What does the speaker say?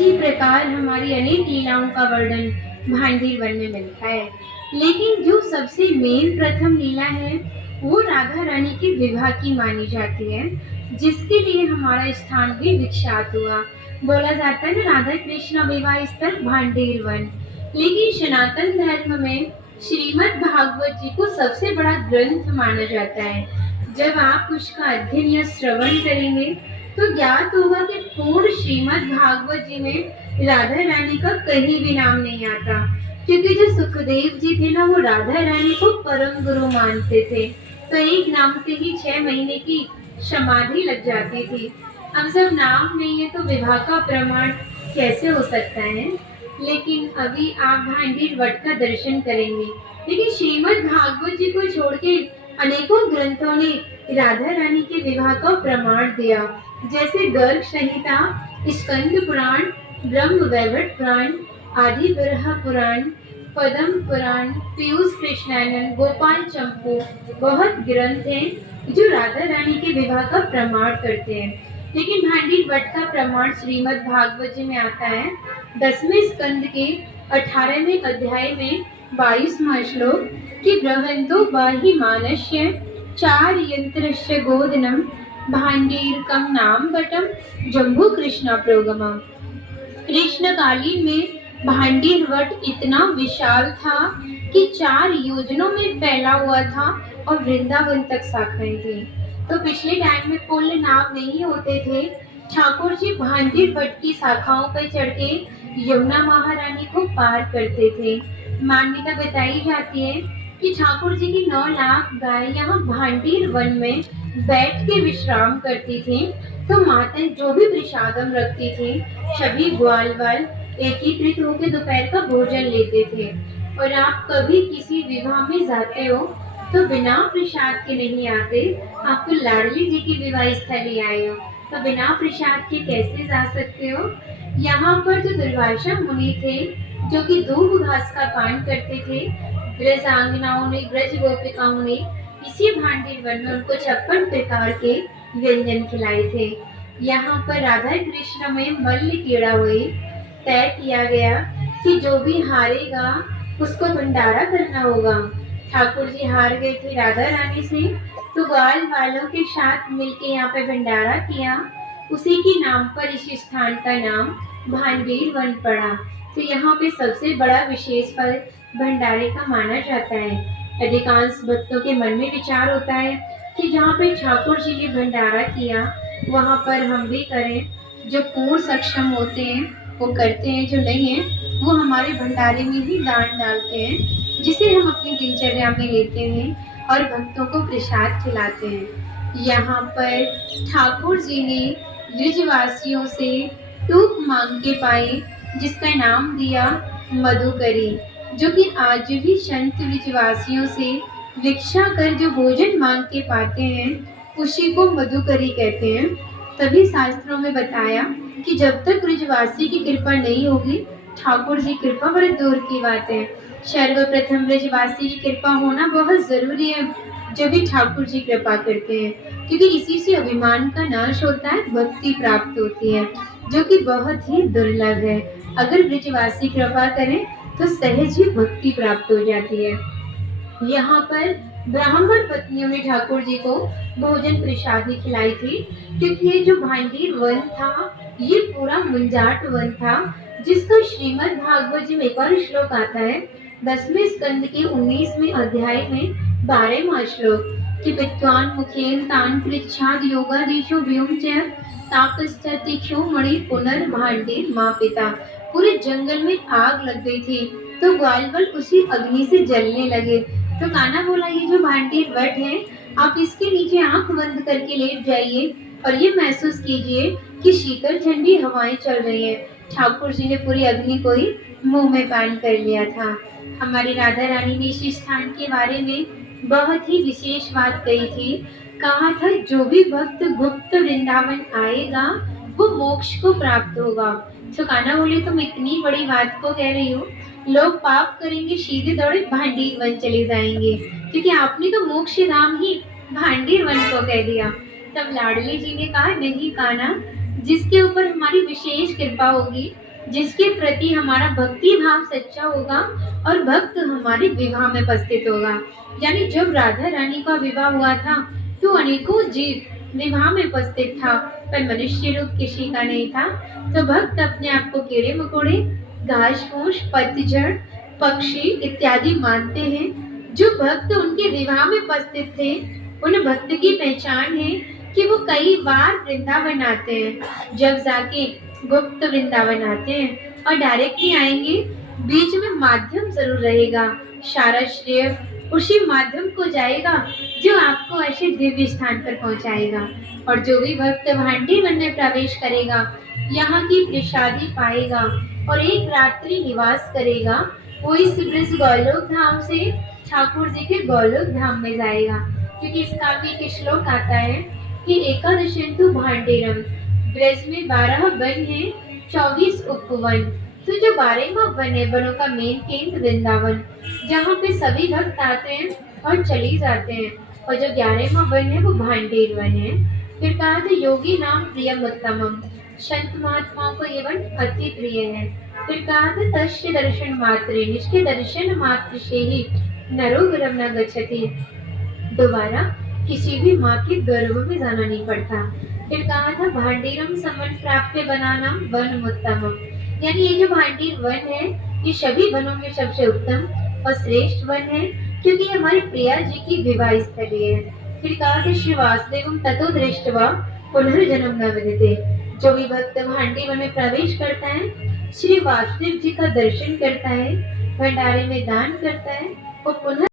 इसी प्रकार हमारी अनेक लीलाओं का वर्णन भांडीर वन में मिलता है। लेकिन जो सबसे मेन प्रथम लीला है वो राधा रानी के विवाह की मानी जाती है, जिसके लिए हमारा स्थान भी विख्यात हुआ। बोला जाता है ना, राधा कृष्ण विवाह स्थल भांडीर वन। लेकिन सनातन धर्म में श्रीमद् भागवत जी को सबसे बड़ा ग्रंथ माना जाता है। जब आप उसका अध्ययन या श्रवण करेंगे तो ज्ञात होगा कि पूर्ण श्रीमद् भागवत जी में राधा रानी का कहीं भी नाम नहीं आता, क्योंकि जो सुखदेव जी थे ना, वो राधा रानी को परम गुरु मानते थे। तो एक नाम से ही 6 महीने की समाधि लग जाती थी। अब जब नाम नहीं है तो विवाह का प्रमाण कैसे हो सकता है। लेकिन अभी आप भांडीर वट का दर्शन करेंगे। लेकिन श्रीमद् भागवत जी को छोड़ के अनेकों ग्रंथों ने राधा रानी के विवाह का प्रमाण दिया, जैसे गर्ग संहिता, स्कंद पुराण, ब्रह्म वैवर्त पुराण, आदि बरह पुराण, पद्म पुराण, पीयूष कृष्णानंद, गोपाल चंपू। बहुत ग्रंथ हैं जो राधा रानी के विवाह का प्रमाण करते हैं। लेकिन भांडीर वट का प्रमाण श्रीमद् भागवत जी में आता है 10वें स्कंद के 18वें अध्याय में 22वां श्लोक कि ब्रह्मंतो बाहि मानस्य 4 यंत्रस्य गोदनम भांडीरकम नाम वटम जम्बू कृष्णा प्रोगमा। कृष्ण कालीन में भांडीर वट इतना विशाल था कि 4 योजनों में फैला हुआ था और वृंदावन तक शाखाएं थी। तो पिछले टाइम में पुल नाव नहीं होते थे। ठाकुर जी भांडीर वट की शाखाओं पर चढ़ के यमुना महारानी को पार करते थे। मान्यता बताई जाती है कि ठाकुर जी की 9 लाख गाय यहाँ भांडीर वन में बैठ के विश्राम करती थी। तो माताएं जो भी प्रसादम रखती थी, सभी ग्वाल वाल एकीकृत होकर दोपहर का भोजन लेते थे। और आप कभी किसी विवाह में जाते हो तो बिना प्रसाद के नहीं आते। आप तो लाडली जी की विवाह स्थली आए हो, तो बिना प्रसाद के कैसे जा सकते हो। यहाँ पर जो दुर्वासा मुनि थे, जो कि दूब घास का पान करते थे, ब्रजांगनाओं ने, ब्रज गोपिकाओं ने इसी भांडीर वन में उनको 56 प्रकार के व्यंजन खिलाए थे। यहाँ पर राधा कृष्ण में मल्ल क्रीड़ा हुई। तय किया गया कि जो भी हारेगा उसको भंडारा करना होगा। ठाकुर जी हार गए थे राधा रानी से, तो ग्वाल वालों के साथ मिलके यहाँ पे भंडारा किया। उसी के नाम पर इस स्थान का नाम भांडीर वन पड़ा। तो यहाँ पे सबसे बड़ा विशेष फल भंडारे का माना जाता है। अधिकांश भक्तों के मन में विचार होता है कि जहाँ पे ठाकुर जी ने भंडारा किया वहाँ पर हम भी करें। जो पूर्ण सक्षम होते हैं वो करते हैं, जो नहीं है वो हमारे भंडारे में ही दान डालते हैं, जिसे हम अपनी दिनचर्या में लेते हैं और भक्तों को प्रसाद खिलाते हैं। यहाँ पर ठाकुर जी ने ब्रजवासियों से टूक मांग के पाए, जिसका नाम दिया मधुकरी, जो कि आज भी संत ब्रजवासियों से भिक्षा कर जो भोजन मांग के पाते हैं उसी को मधुकरी कहते हैं। तभी शास्त्रों में बताया कि जब तक ब्रजवासी की कृपा नहीं होगी, ठाकुर जी कृपा बड़ी दूर की बात है। सर्वप्रथम ब्रजवासी की कृपा होना बहुत जरूरी है, जो भी ठाकुर जी कृपा करते हैं, क्योंकि इसी से अभिमान का नाश होता है, भक्ति प्राप्त होती है, जो कि बहुत ही दुर्लभ है। अगर ब्रजवासी कृपा करें तो सहज ही भक्ति प्राप्त हो जाती है। यहाँ पर ब्राह्मण पत्नियों ने ठाकुर जी को भोजन प्रसादी खिलाई थी, क्योंकि ये जो भांडीर वन था ये पूरा मुंजाट वन था, जिसका श्रीमद् भागवत जी में एक और श्लोक आता है 10वें स्कंद के 19वें अध्याय में 12वां श्लोक कि विद्वान मुखेन तान पृच्छाद योगादीशो व्योम च तापस्थिक्षो मणि पुनर्भांडीर माँ पिता। पूरे जंगल में आग लग गई थी, तो ग्वालवाल उसी अग्नि से जलने लगे। तो कान्हा बोला, ये जो भांडीर वट है आप इसके नीचे आंख बंद करके लेट जाइए और ये महसूस कीजिए कि शीतल ठंडी हवाएं चल रही है। ठाकुर जी ने पूरी अग्नि को ही मुंह में पान कर लिया था। हमारी राधा रानी ने इस स्थान के बारे में बहुत ही विशेष बात कही थी। कहा था जो भी भक्त गुप्त वृंदावन आएगा वो मोक्ष को प्राप्त होगा। तो कान्हा बोले, तुम इतनी बड़ी बात को कह रही हो, लोग पाप करेंगे सीधे दौड़े भांडीर वन चले जाएंगे, क्योंकि आपने तो मोक्ष धाम ही भांडीर वन को कह दिया। तब लाडली जी ने कहा, नहीं कान्हा, जिसके ऊपर हमारी विशेष कृपा होगी जिसके प्रति हमारा भक्ति भाव सच्चा होगा और भक्त हमारे विवाह में उपस्थित होगा। यानी जब राधा रानी का विवाह हुआ था तो अनेकों जीव विवाह में उपस्थित था, पर मनुष्य रूप किसी का नहीं था। तो भक्त अपने आप को कीड़े मकोड़े, घास फूस, पतझड़, पक्षी इत्यादि मानते हैं। जो भक्त उनके विवाह में उपस्थित थे, उन भक्त की पहचान है कि वो कई बार वृंदावन आते हैं। जब जाके गुप्त वृंदावन आते हैं और डायरेक्ट नहीं आएंगे, बीच में माध्यम जरूर रहेगा। सारा श्रेय उसी माध्यम को जाएगा जो आपको ऐसे दिव्य स्थान पर पहुंचाएगा। और जो भी भक्त भांडी वन में प्रवेश करेगा, यहाँ की प्रसादी पाएगा और एक रात्रि निवास करेगा, वो इस ब्रज गोलोक धाम से ठाकुर जी के गोलोक धाम में जाएगा। क्योंकि इसका भी एक श्लोक आता है कि एकादशंतु भांडेरम, ब्रज में 12 वन है, 24 उपवन। तो जो 12वां वन है, वनों का मेन केंद्र वृंदावन, जहाँ पे सभी भक्त आते हैं और चली जाते हैं। और जो 11वां वन है वो भांडेर वन है। फिर कहा था योगी नाम प्रियम उत्तमम, संत महात्माओं को ये वन अति प्रिय है। फिर कहा था तस्य दर्शन मात्रे, जिसके दर्शन मात्र से ही नरोगरम न गच्छति, दोबारा किसी भी माँ के गर्भ में जाना नहीं पड़ता। फिर कहा था भांडीरम समन प्राप्त बनाना वन उत्तमम, यानी ये जो भांडीर वन है, ये सभी वनों में सबसे उत्तम और श्रेष्ठ वन है, क्योंकि ये हमारे प्रिया जी की विवाह स्थली है। फिर कहा था श्री वासुदेवम ततो दृष्टवा पुनर्जन्म न विद्यते, जो भी भक्त भांडी वन में प्रवेश करता है, श्री वासुदेव जी का दर्शन करता है, भंडारे में दान करता है, वो पुनः